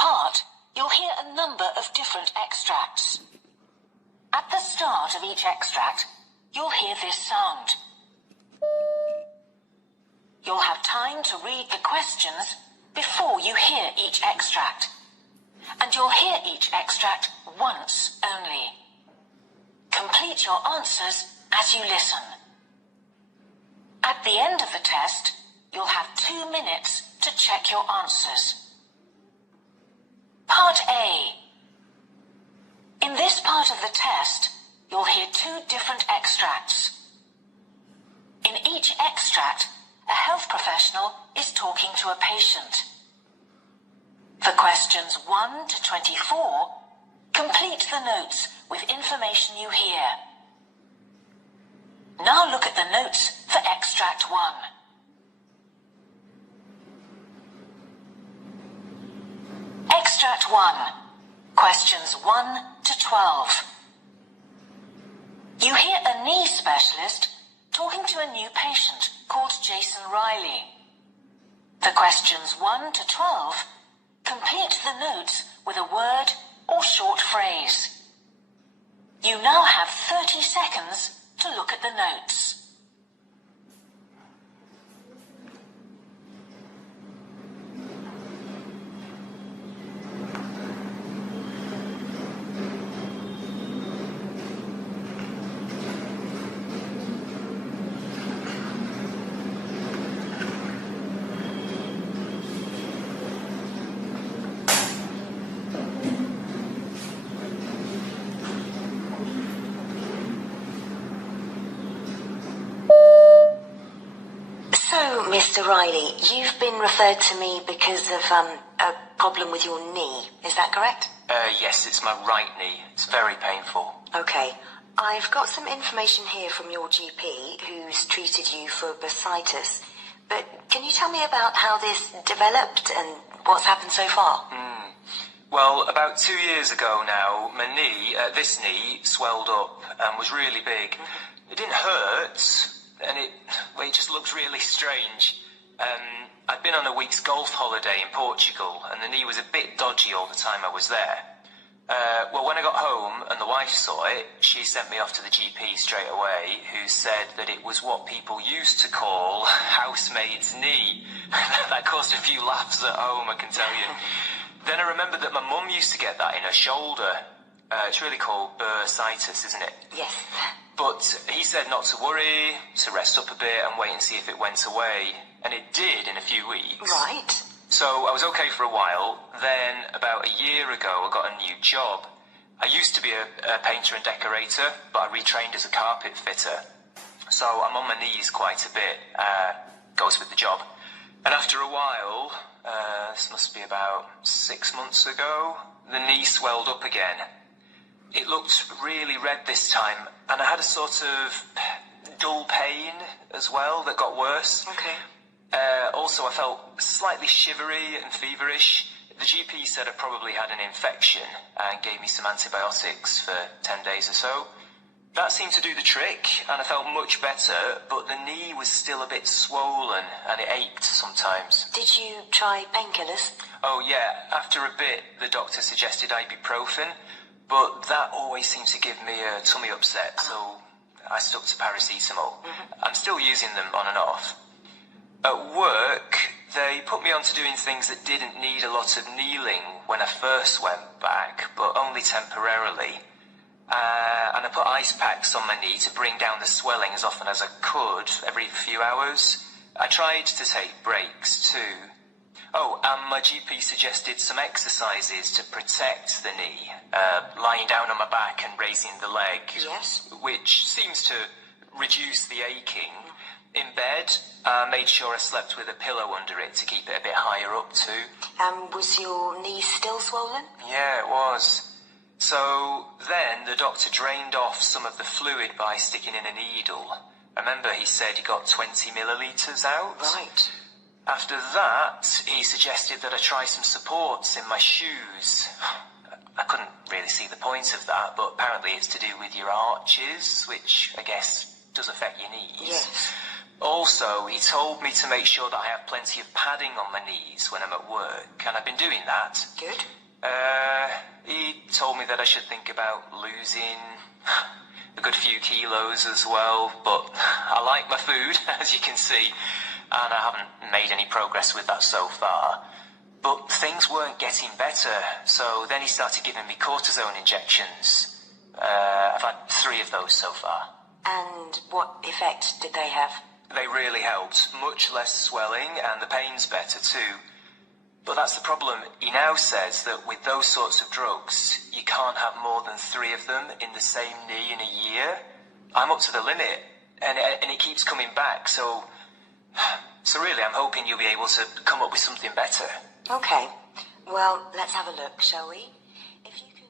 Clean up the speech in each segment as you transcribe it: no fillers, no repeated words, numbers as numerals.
part, you'll hear a number of different extracts. At the start of each extract, you'll hear this sound. You'll have time to read the questions before you hear each extract. And you'll hear each extract once only. Complete your answers as you listen. At the end of the test, you'll have 2 minutes to check your answers. Part A. In this part of the test, you'll hear 2 different extracts. In each extract, a health professional is talking to a patient. For questions 1 to 24, complete the notes with information you hear. Now look at the notes for extract 1. Extract 1. Questions 1 to 12. You hear a knee specialist talking to a new patient called Jason Riley. For questions 1 to 12, complete the notes with a word or short phrase. You now have 30 seconds to look at the notes. Mr. Riley, you've been referred to me because of a problem with your knee. Is that correct? Yes, it's my right knee. It's very painful. Okay. I've got some information here from your GP who's treated you for bursitis. But can you tell me about how this developed and what's happened so far? Well, about 2 years ago now, my knee, this knee, swelled up and was really big. It didn't hurt, and it just looked really strange. I'd been on a week's golf holiday in Portugal, and the knee was a bit dodgy all the time I was there. Well, when I got home and the wife saw it, she sent me off to the GP straight away, who said that it was what people used to call housemaid's knee. That caused a few laughs at home, I can tell you. Then I remembered that my mum used to get that in her shoulder. It's really called bursitis, isn't it? Yes. But he said not to worry, to rest up a bit and wait and see if it went away. And it did in a few weeks. Right. So I was okay for a while. Then, about a year ago, I got a new job. I used to be a painter and decorator, but I retrained as a carpet fitter. So I'm on my knees quite a bit. Goes with the job. And after a while, this must be about 6 months ago, the knee swelled up again. It looked really red this time, and I had a sort of dull pain as well that got worse. Okay. Also, I felt slightly shivery and feverish. The GP said I probably had an infection and gave me some antibiotics for 10 days or so. That seemed to do the trick, and I felt much better, but the knee was still a bit swollen and it ached sometimes. Did you try painkillers? Oh yeah, after a bit the doctor suggested ibuprofen, but that always seems to give me a tummy upset, so I stuck to paracetamol. I'm still using them on and off. At work, they put me on to doing things that didn't need a lot of kneeling when I first went back, but only temporarily. And I put ice packs on my knee to bring down the swelling as often as I could, every few hours. I tried to take breaks too. Oh, and my GP suggested some exercises to protect the knee, lying down on my back and raising the leg. Yes. Which seems to reduce the aching. In bed, I made sure I slept with a pillow under it to keep it a bit higher up too. Was your knee still swollen? Yeah, it was. So then the doctor drained off some of the fluid by sticking in a needle. I remember he said he got 20 millilitres out. Right. After that, he suggested that I try some supports in my shoes. I couldn't really see the point of that, but apparently it's to do with your arches, which I guess does affect your knees. Yes. Also, so he told me to make sure that I have plenty of padding on my knees when I'm at work, and I've been doing that. Good. He told me that I should think about losing a good few kilos as well, but I like my food, as you can see, and I haven't made any progress with that so far. But things weren't getting better, so then he started giving me cortisone injections. I've had 3 of those so far. And what effect did they have? They really helped. Much less swelling, and the pain's better too. But that's the problem. He now says that with those sorts of drugs, you can't have more than 3 of them in the same knee in a year. I'm up to the limit, and it keeps coming back, so really I'm hoping you'll be able to come up with something better. Okay. Well, let's have a look, shall we? If you can...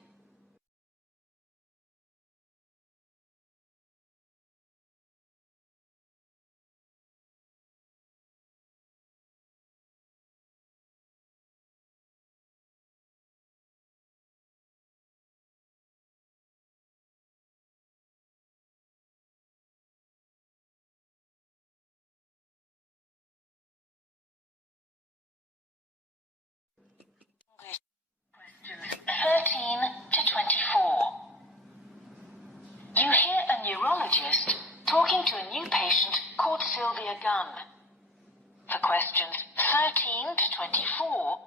Questions 13 to 24. You hear a neurologist talking to a new patient called Sylvia Gunn. For questions 13 to 24,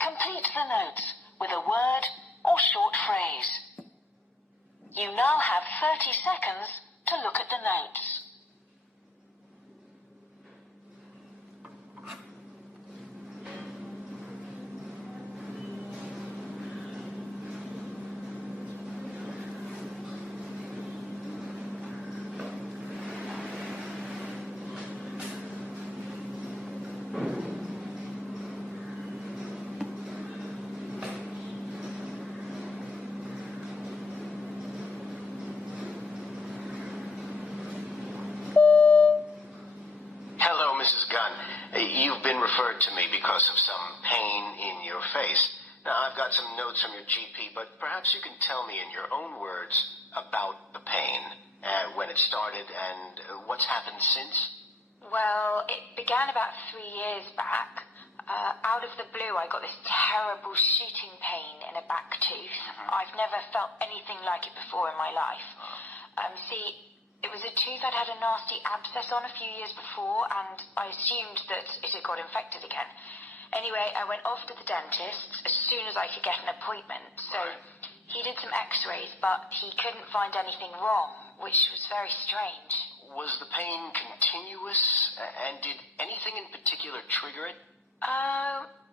complete the notes with a word or short phrase. You now have 30 seconds to look at the notes. Mrs. Gunn, you've been referred to me because of some pain in your face. Now, I've got some notes from your GP, but perhaps you can tell me in your own words about the pain, when it started, and what's happened since? Well, it began about 3 years back. Out of the blue, I got this terrible shooting pain in a back tooth. I've never felt anything like it before in my life. See, it was a tooth I'd had a nasty abscess on a few years before, and I assumed that it had got infected again. Anyway, I went off to the dentist as soon as I could get an appointment. So he did some x-rays, but he couldn't find anything wrong, which was very strange. Was the pain continuous, and did anything in particular trigger it?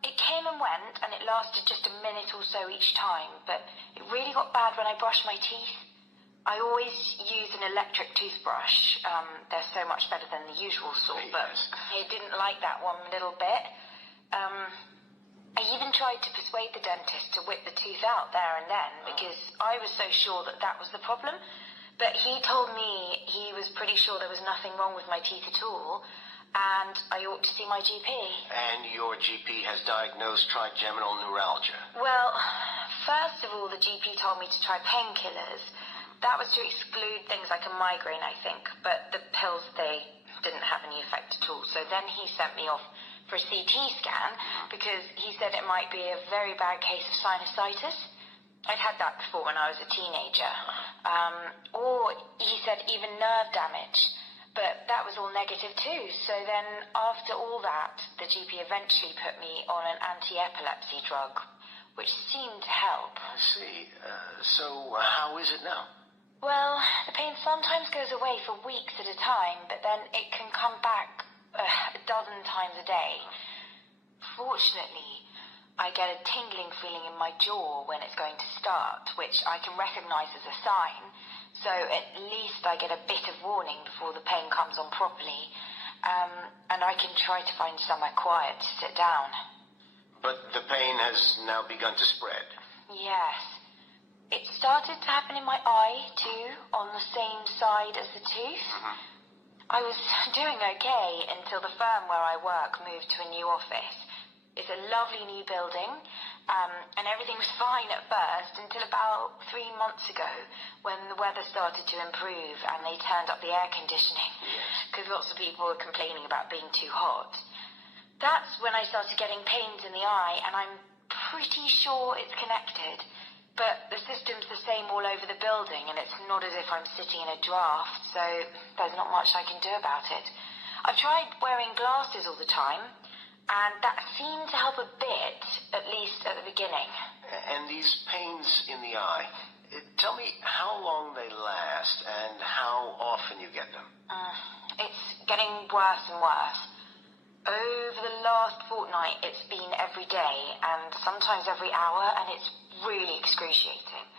It came and went, and it lasted just a minute or so each time, but it really got bad when I brushed my teeth. I always use an electric toothbrush. They're so much better than the usual sort, but I didn't like that one little bit. I even tried to persuade the dentist to whip the tooth out there and then, because I was so sure that that was the problem. But he told me he was pretty sure there was nothing wrong with my teeth at all, and I ought to see my GP. And your GP has diagnosed trigeminal neuralgia? Well, first of all, the GP told me to try painkillers. That was to exclude things like a migraine, I think, but the pills, they didn't have any effect at all. So then he sent me off for a CT scan, because he said it might be a very bad case of sinusitis. I'd had that before when I was a teenager. Or he said even nerve damage, but that was all negative too. So then after all that, the GP eventually put me on an anti-epilepsy drug, which seemed to help. I see. So how is it now? Well, the pain sometimes goes away for weeks at a time, but then it can come back a dozen times a day. Fortunately, I get a tingling feeling in my jaw when it's going to start, which I can recognize as a sign, so at least I get a bit of warning before the pain comes on properly, and I can try to find somewhere quiet to sit down. But the pain has now begun to spread? Yes. It started to happen in my eye, too, on the same side as the tooth. I was doing okay until the firm where I work moved to a new office. It's a lovely new building, And everything was fine at first until about 3 months ago when the weather started to improve and they turned up the air conditioning because lots of people were complaining about being too hot. That's when I started getting pains in the eye, and I'm pretty sure it's connected. But the system's the same all over the building, and it's not as if I'm sitting in a draft, so there's not much I can do about it. I've tried wearing glasses all the time, and that seemed to help a bit, at least at the beginning. And these pains in the eye, tell me how long they last and how often you get them. It's getting worse and worse. Over the last fortnight, it's been every day, and sometimes every hour, and it's really excruciating.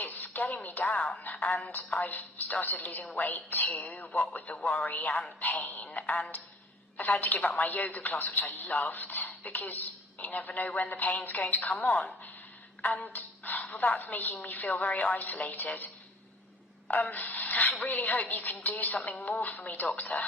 It's getting me down, and I've started losing weight too, what with the worry and the pain, and I've had to give up my yoga class, which I loved, because you never know when the pain's going to come on. And, well, that's making me feel very isolated. I really hope you can do something more for me, Doctor.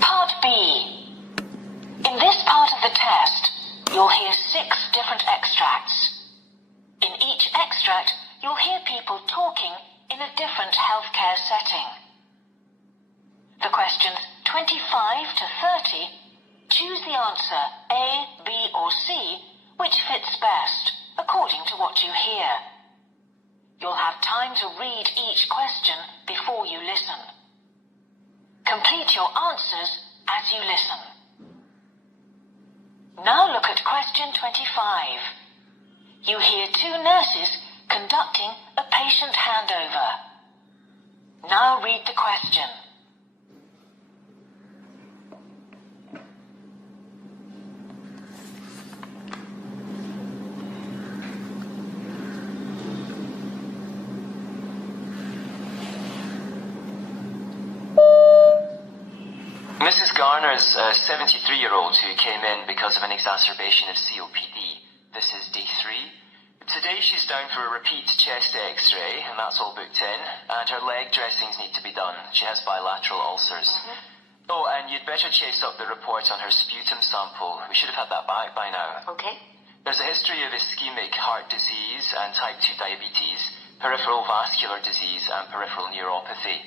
Part B. In this part of the test, you'll hear 6 different extracts. In each extract, you'll hear people talking in a different healthcare setting. For questions 25 to 30, choose the answer A, B, or C, which fits best, according to what you hear. You'll have time to read each question before you listen. Complete your answers as you listen. Now look at question 25. You hear 2 nurses conducting a patient handover. Now read the question. Mrs. Garner's a 73-year-old who came in because of an exacerbation of COPD. This is day 3. Today she's down for a repeat chest x-ray, and that's all booked in, and her leg dressings need to be done. She has bilateral ulcers. Oh, and you'd better chase up the report on her sputum sample. We should have had that back by now. Okay. There's a history of ischemic heart disease and type 2 diabetes, peripheral vascular disease, and peripheral neuropathy.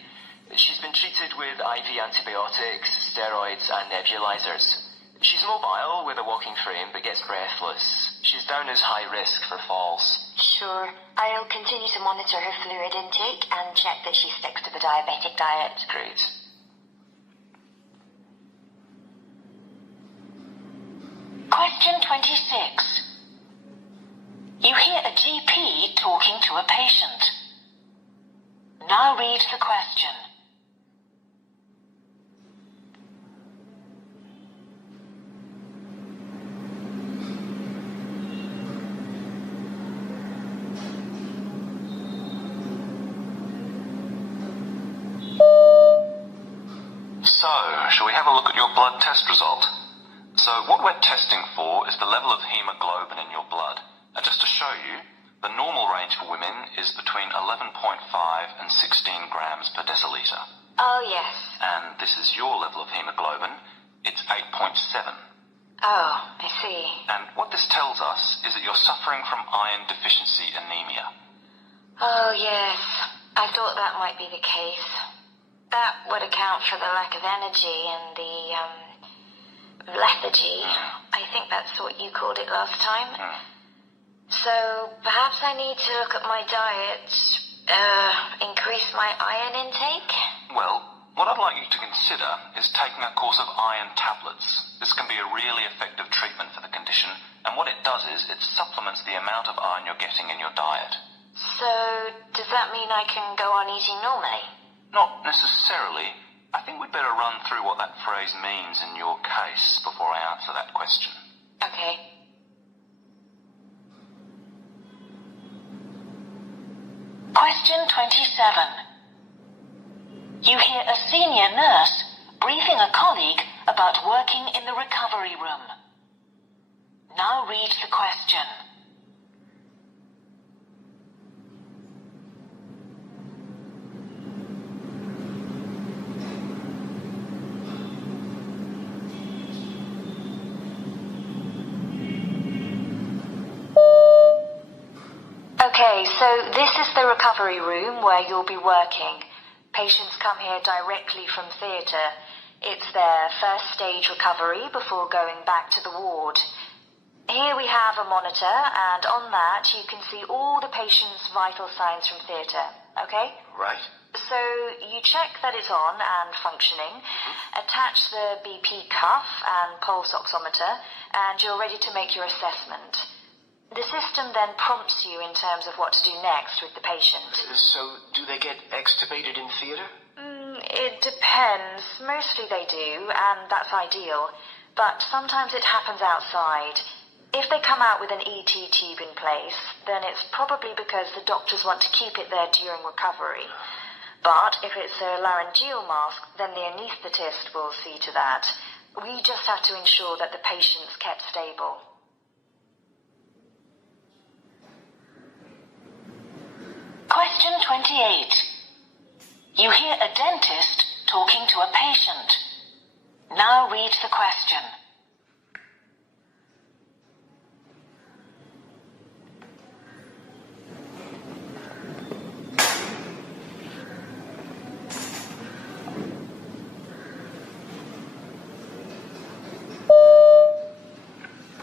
She's been treated with IV antibiotics, steroids, and nebulizers. She's mobile with a walking frame, but gets breathless. She's down as high risk for falls. Sure. I'll continue to monitor her fluid intake and check that she sticks to the diabetic diet. Great. Question 26. You hear a GP talking to a patient. Now read the question. So, shall we have a look at your blood test result? So, what we're testing for is the level of hemoglobin in your blood. And just to show you, the normal range for women is between 11.5 and 16 grams per deciliter. Oh, yes. And this is your level of hemoglobin. It's 8.7. Oh, I see. And what this tells us is that you're suffering from iron deficiency anemia. Oh, yes. I thought that might be the case. That would account for the lack of energy and the, lethargy. I think that's what you called it last time. So, perhaps I need to look at my diet, increase my iron intake? Well, what I'd like you to consider is taking a course of iron tablets. This can be a really effective treatment for the condition, and what it does is it supplements the amount of iron you're getting in your diet. So, does that mean I can go on eating normally? Not necessarily, I think we'd better run through what that phrase means in your case before I answer that question. Okay. Question 27. You hear a senior nurse briefing a colleague about working in the recovery room. Now read the question. Okay, so this is the recovery room where you'll be working. Patients come here directly from theatre. It's their first stage recovery before going back to the ward. Here we have a monitor, and on that you can see all the patient's vital signs from theatre, okay? Right. So you check that it's on and functioning, attach the BP cuff and pulse oximeter, and you're ready to make your assessment. The system then prompts you in terms of what to do next with the patient. So, do they get extubated in theatre? It depends. Mostly they do, and that's ideal. But sometimes it happens outside. If they come out with an ET tube in place, then it's probably because the doctors want to keep it there during recovery. But if it's a laryngeal mask, then the anaesthetist will see to that. We just have to ensure that the patient's kept stable. Question 28. You hear a dentist talking to a patient. Now read the question.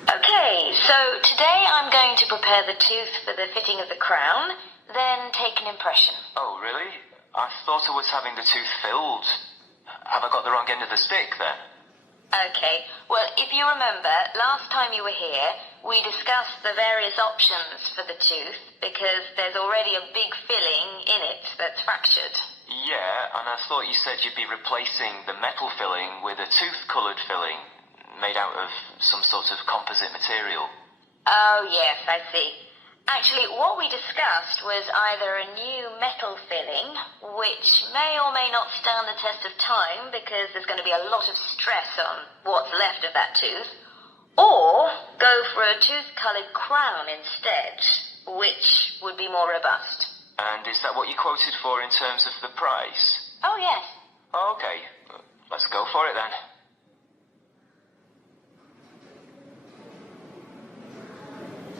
Okay, so today I'm going to prepare the tooth for the fitting of the crown, then take an impression. Oh, really? I thought I was having the tooth filled. Have I got the wrong end of the stick then? Okay, well, if you remember, last time you were here, we discussed the various options for the tooth because there's already a big filling in it that's fractured. Yeah, and I thought you said you'd be replacing the metal filling with a tooth-coloured filling made out of some sort of composite material. Oh, yes, I see. Actually, what we discussed was either a new metal filling, which may or may not stand the test of time because there's going to be a lot of stress on what's left of that tooth, or go for a tooth-coloured crown instead, which would be more robust. And is that what you quoted for in terms of the price? Oh, yes. Okay, let's go for it then.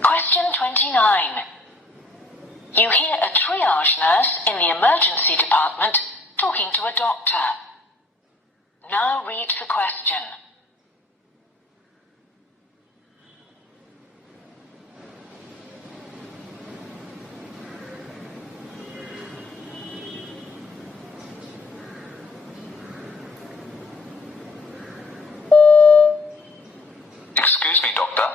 Question 29. You hear a triage nurse in the emergency department talking to a doctor. Now read the question. Excuse me, Doctor.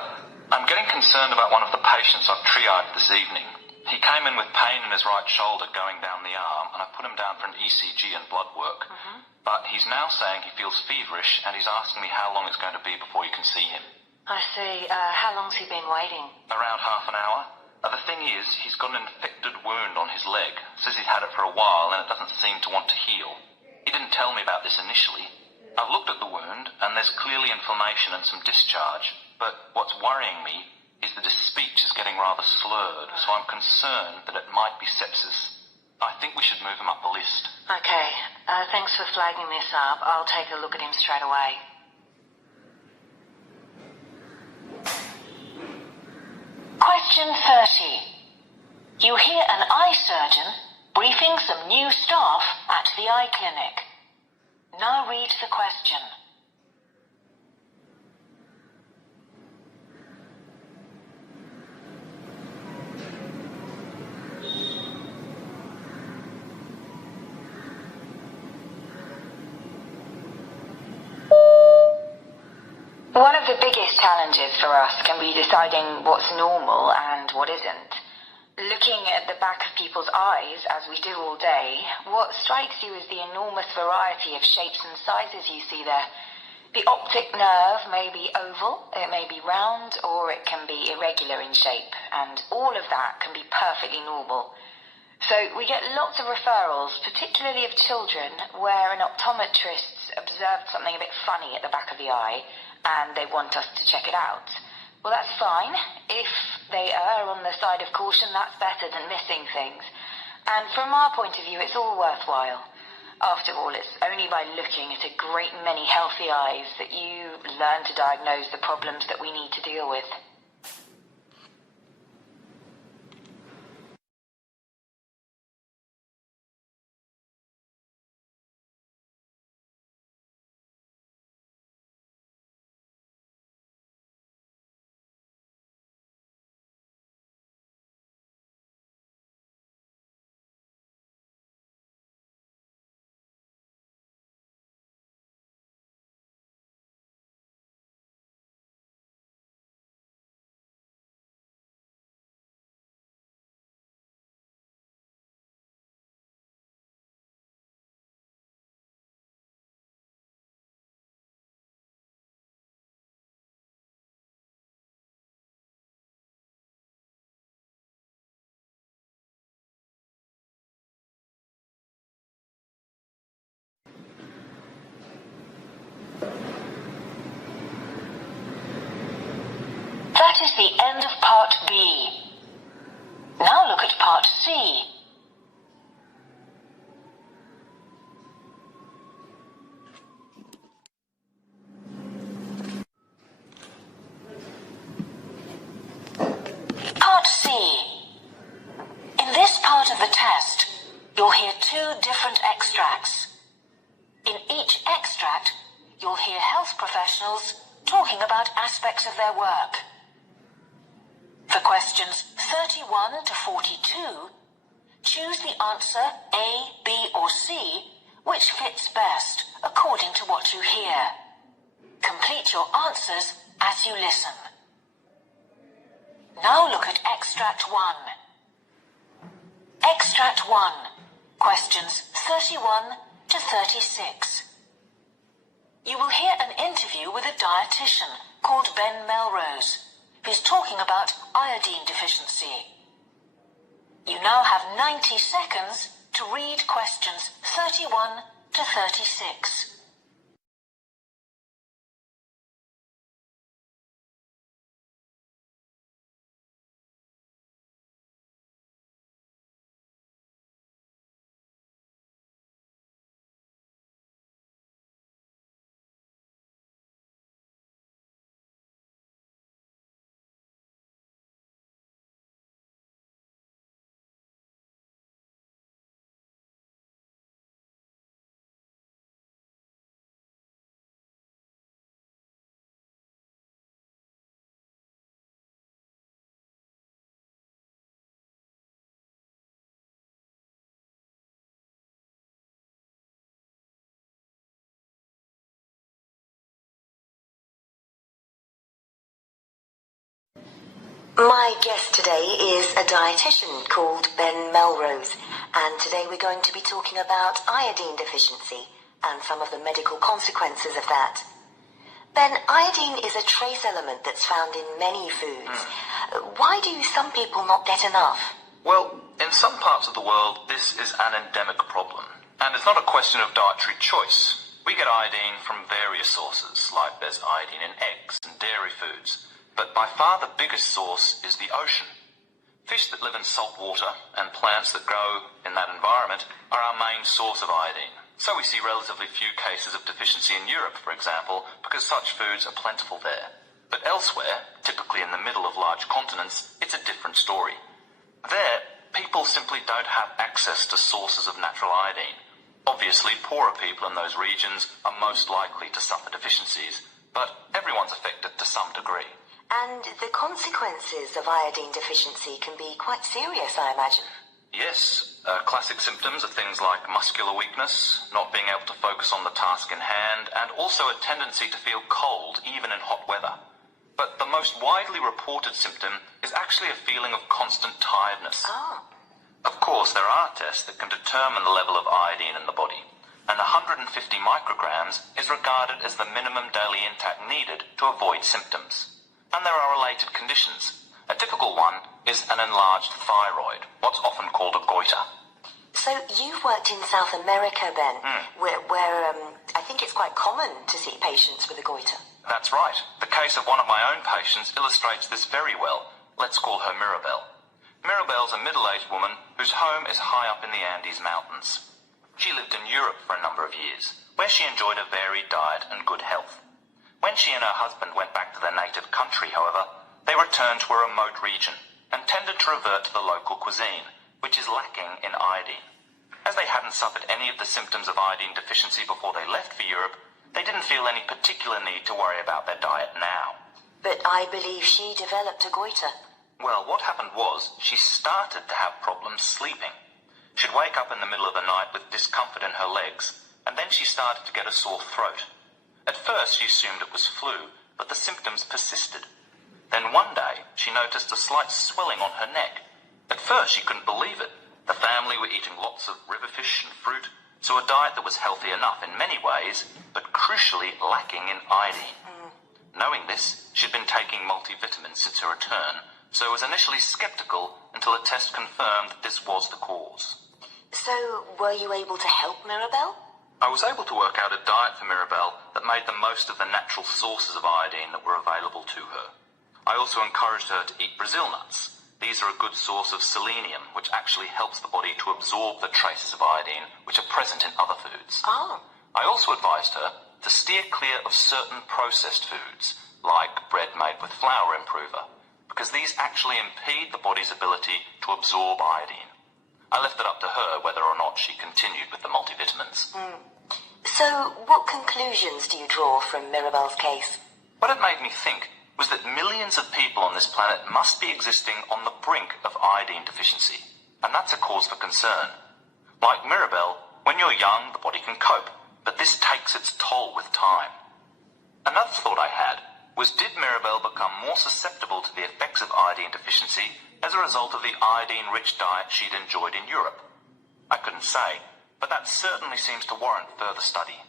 I'm getting concerned about one of the patients I've triaged this evening. He came in with pain in his right shoulder going down the arm, and I put him down for an ECG and blood work. But he's now saying he feels feverish, and he's asking me how long it's going to be before you can see him. I see. How long's he been waiting? Around half an hour. The thing is, he's got an infected wound on his leg. Says he's had it for a while, and it doesn't seem to want to heal. He didn't tell me about this initially. I've looked at the wound, and there's clearly inflammation and some discharge. But what's worrying me is that his speech is getting rather slurred, so I'm concerned that it might be sepsis. I think we should move him up the list. Okay. Thanks for flagging this up. I'll take a look at him straight away. Question 30. You hear an eye surgeon briefing some new staff at the eye clinic. Now read the question. One of the biggest challenges for us can be deciding what's normal and what isn't. Looking looking at the back of people's eyes, as we do all day, what strikes you is the enormous variety of shapes and sizes you see there. The optic nerve may be oval, it may be round, or it can be irregular in shape, and all of that can be perfectly normal. So we get lots of referrals, particularly of children, where an optometrist observed something a bit funny at the back of the eye, and they want us to check it out. Well, that's fine. If they err on the side of caution, that's better than missing things. And from our point of view, it's all worthwhile. After all, it's only by looking at a great many healthy eyes that you learn to diagnose the problems that we need to deal with. That is the end of Part B. Now look at Part C. Part C. In this part of the test, you'll hear two different extracts. In each extract, you'll hear health professionals talking about aspects of their work. For questions 31 to 42, choose the answer A, B, or C, which fits best according to what you hear. Complete your answers as you listen. Now look at Extract 1. Extract 1, questions 31 to 36. You will hear an interview with a dietitian called Ben Melrose, who's talking about iodine deficiency. You now have 90 seconds to read questions 31 to 36. My guest today is a dietitian called Ben Melrose, and today we're going to be talking about iodine deficiency and some of the medical consequences of that. Ben, iodine is a trace element that's found in many foods. Why do some people not get enough? Well, in some parts of the world, this is an endemic problem. And it's not a question of dietary choice. We get iodine from various sources, like there's iodine in eggs and dairy foods. But by far the biggest source is the ocean. Fish that live in salt water and plants that grow in that environment are our main source of iodine. So we see relatively few cases of deficiency in Europe, for example, because such foods are plentiful there. But elsewhere, typically in the middle of large continents, it's a different story. There, people simply don't have access to sources of natural iodine. Obviously, poorer people in those regions are most likely to suffer deficiencies, but everyone's affected to some degree. And the consequences of iodine deficiency can be quite serious, I imagine. Yes, classic symptoms are things like muscular weakness, not being able to focus on the task in hand, and also a tendency to feel cold even in hot weather. But the most widely reported symptom is actually a feeling of constant tiredness. Oh. Of course, there are tests that can determine the level of iodine in the body, and 150 micrograms is regarded as the minimum daily intake needed to avoid symptoms. And there are related conditions. A typical one is an enlarged thyroid, what's often called a goiter. So you've worked in South America then, where I think it's quite common to see patients with a goiter. That's right. The case of one of my own patients illustrates this very well. Let's call her Mirabelle. Mirabelle's a middle-aged woman whose home is high up in the Andes Mountains. She lived in Europe for a number of years, where she enjoyed a varied diet and good health. When she and her husband went back to their native country, however, they returned to a remote region and tended to revert to the local cuisine, which is lacking in iodine. As they hadn't suffered any of the symptoms of iodine deficiency before they left for Europe, they didn't feel any particular need to worry about their diet now. But I believe she developed a goiter. Well, what happened was she started to have problems sleeping. She'd wake up in the middle of the night with discomfort in her legs, and then she started to get a sore throat. At first she assumed it was flu, but the symptoms persisted. Then one day she noticed a slight swelling on her neck. At first she couldn't believe it. The family were eating lots of river fish and fruit, so a diet that was healthy enough in many ways, but crucially lacking in iodine. Knowing this, she'd been taking multivitamins since her return, so was initially sceptical until a test confirmed that this was the cause. So, were you able to help Mirabelle? I was able to work out a diet for Mirabelle that made the most of the natural sources of iodine that were available to her. I also encouraged her to eat Brazil nuts. These are a good source of selenium, which actually helps the body to absorb the traces of iodine which are present in other foods. Oh. I also advised her to steer clear of certain processed foods, like bread made with flour improver, because these actually impede the body's ability to absorb iodine. I left it up to her whether or not she continued with the multivitamins. So, what conclusions do you draw from Mirabelle's case? What it made me think was that millions of people on this planet must be existing on the brink of iodine deficiency, and that's a cause for concern. Like Mirabelle, when you're young, the body can cope, but this takes its toll with time. Another thought I had was, did Mirabelle become more susceptible to the effects of iodine deficiency as a result of the iodine-rich diet she'd enjoyed in Europe? I couldn't say, but that certainly seems to warrant further study.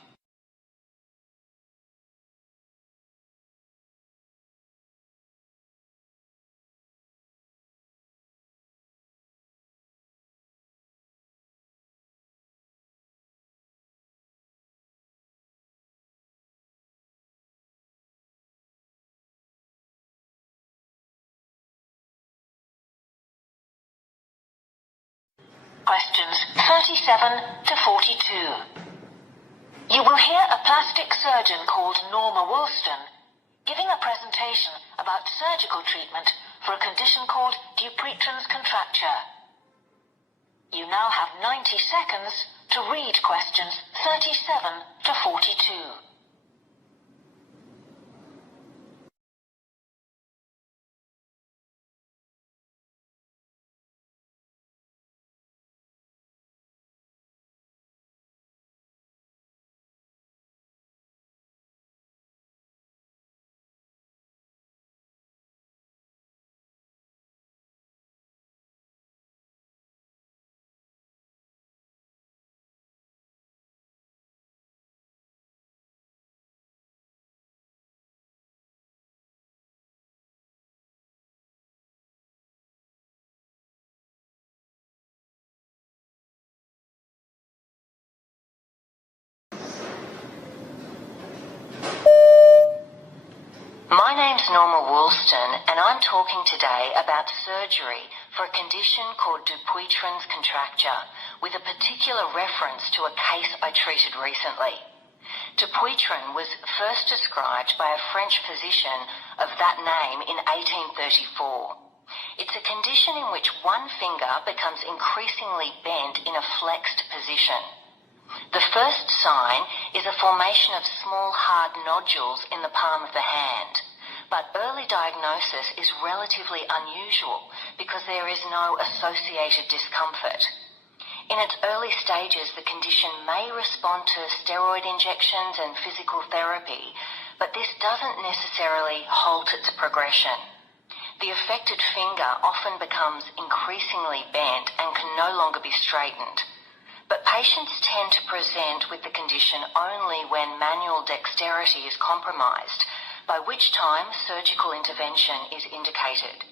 Questions 37 to 42. You will hear a plastic surgeon called Norma Woolston giving a presentation about surgical treatment for a condition called Dupuytren's contracture. You now have 90 seconds to read questions 37 to 42. My name's Norma Woolston, and I'm talking today about surgery for a condition called Dupuytren's contracture, with a particular reference to a case I treated recently. Dupuytren was first described by a French physician of that name in 1834. It's a condition in which one finger becomes increasingly bent in a flexed position. The first sign is a formation of small hard nodules in the palm of the hand, but early diagnosis is relatively unusual because there is no associated discomfort. In its early stages, the condition may respond to steroid injections and physical therapy, but this doesn't necessarily halt its progression. The affected finger often becomes increasingly bent and can no longer be straightened. But patients tend to present with the condition only when manual dexterity is compromised, by which time surgical intervention is indicated.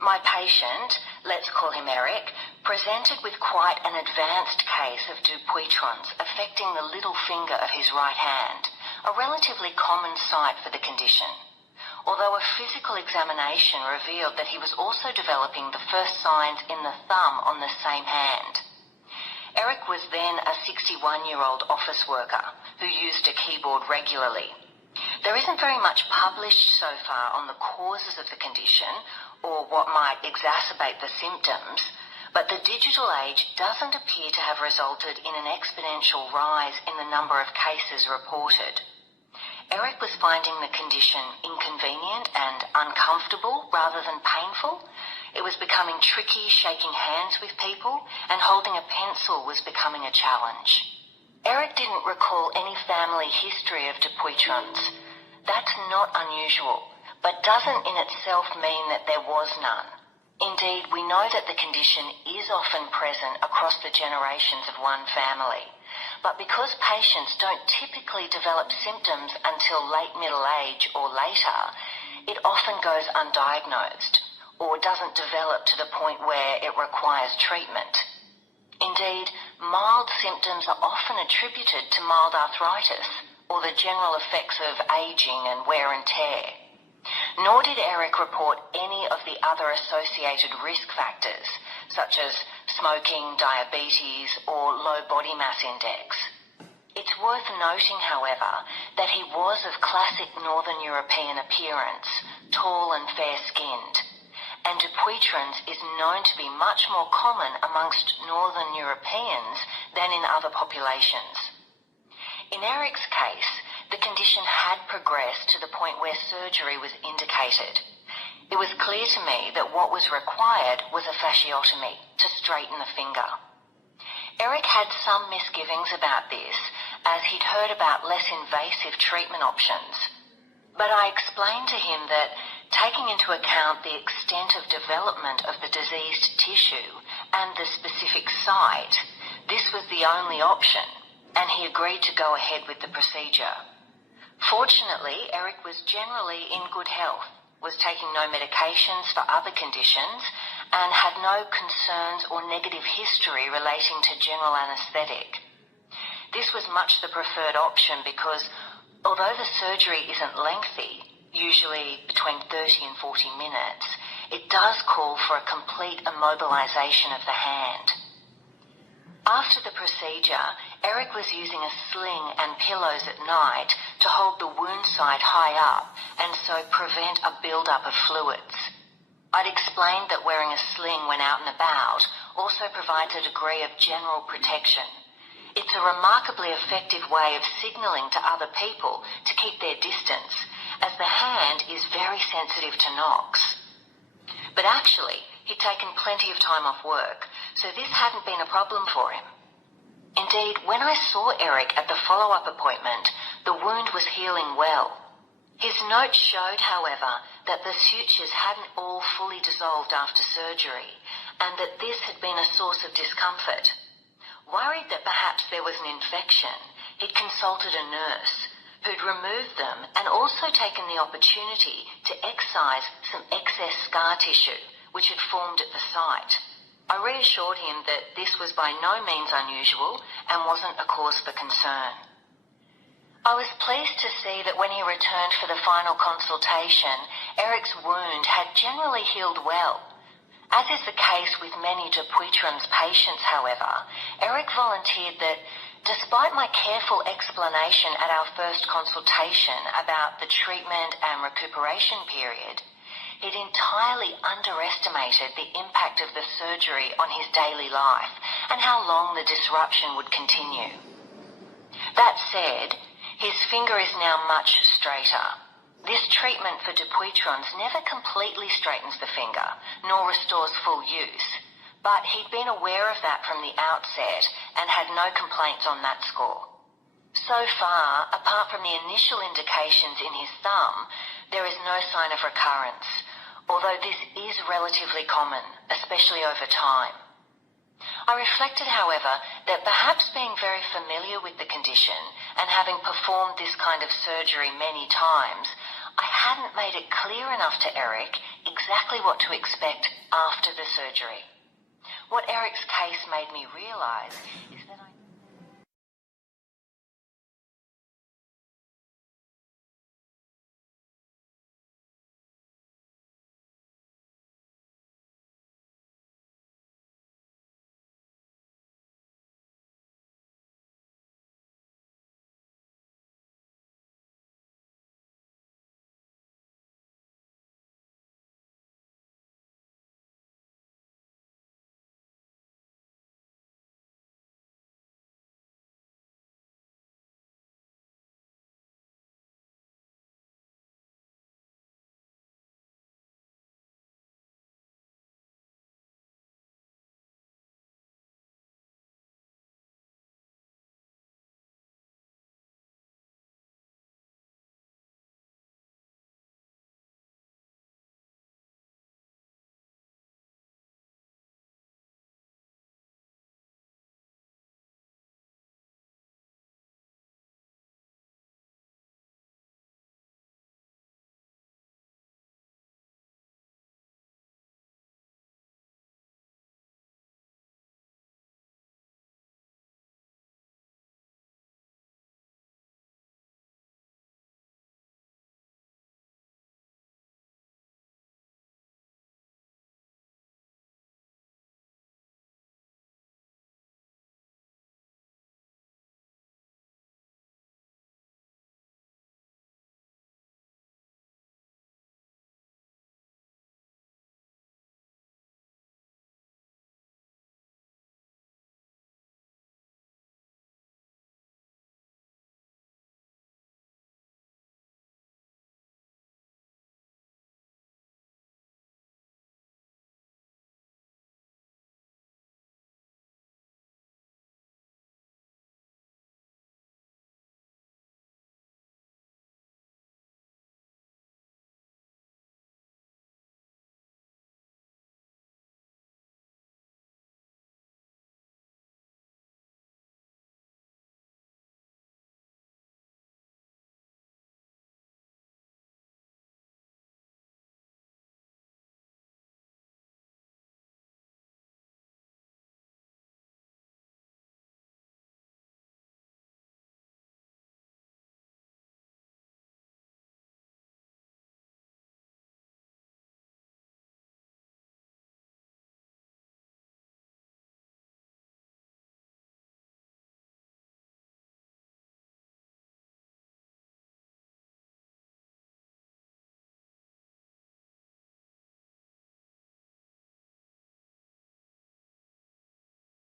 My patient, let's call him Eric, presented with quite an advanced case of Dupuytren's affecting the little finger of his right hand, a relatively common site for the condition. Although a physical examination revealed that he was also developing the first signs in the thumb on the same hand. Eric was then a 61-year-old office worker who used a keyboard regularly. There isn't very much published so far on the causes of the condition or what might exacerbate the symptoms, but the digital age doesn't appear to have resulted in an exponential rise in the number of cases reported. Eric was finding the condition inconvenient and uncomfortable rather than painful. It was becoming tricky shaking hands with people, and holding a pencil was becoming a challenge. Eric didn't recall any family history of Dupuytren's. That's not unusual, but doesn't in itself mean that there was none. Indeed, we know that the condition is often present across the generations of one family. But because patients don't typically develop symptoms until late middle age or later, it often goes undiagnosed or doesn't develop to the point where it requires treatment. Indeed, mild symptoms are often attributed to mild arthritis or the general effects of aging and wear and tear. Nor did Eric report any of the other associated risk factors, such as smoking, diabetes, or low body mass index. It's worth noting, however, that he was of classic Northern European appearance, tall and fair-skinned, and Dupuytren's is known to be much more common amongst Northern Europeans than in other populations. In Eric's case, the condition had progressed to the point where surgery was indicated. It was clear to me that what was required was a fasciotomy to straighten the finger. Eric had some misgivings about this, as he'd heard about less invasive treatment options. But I explained to him that, taking into account the extent of development of the diseased tissue and the specific site, this was the only option, and he agreed to go ahead with the procedure. Fortunately, Eric was generally in good health, was taking no medications for other conditions, and had no concerns or negative history relating to general anaesthetic. This was much the preferred option because, although the surgery isn't lengthy, usually between 30 and 40 minutes, it does call for a complete immobilization of the hand. After the procedure, Eric was using a sling and pillows at night to hold the wound site high up and so prevent a build-up of fluids. I'd explained that wearing a sling when out and about also provides a degree of general protection. It's a remarkably effective way of signalling to other people to keep their distance, as the hand is very sensitive to knocks. But actually, he'd taken plenty of time off work, so this hadn't been a problem for him. Indeed, when I saw Eric at the follow-up appointment, the wound was healing well. His notes showed, however, that the sutures hadn't all fully dissolved after surgery, and that this had been a source of discomfort. Worried that perhaps there was an infection, he'd consulted a nurse, who'd removed them and also taken the opportunity to excise some excess scar tissue, which had formed at the site. I reassured him that this was by no means unusual and wasn't a cause for concern. I was pleased to see that when he returned for the final consultation, Eric's wound had generally healed well. As is the case with many Dupuytren's patients, however, Eric volunteered that, despite my careful explanation at our first consultation about the treatment and recuperation period, he'd entirely underestimated the impact of the surgery on his daily life and how long the disruption would continue. That said, his finger is now much straighter. This treatment for Dupuytren's never completely straightens the finger, nor restores full use, but he'd been aware of that from the outset and had no complaints on that score. So far, apart from the initial indications in his thumb, there is no sign of recurrence, although this is relatively common, especially over time. I reflected, however, that perhaps being very familiar with the condition and having performed this kind of surgery many times, I hadn't made it clear enough to Eric exactly what to expect after the surgery. What Eric's case made me realise is that I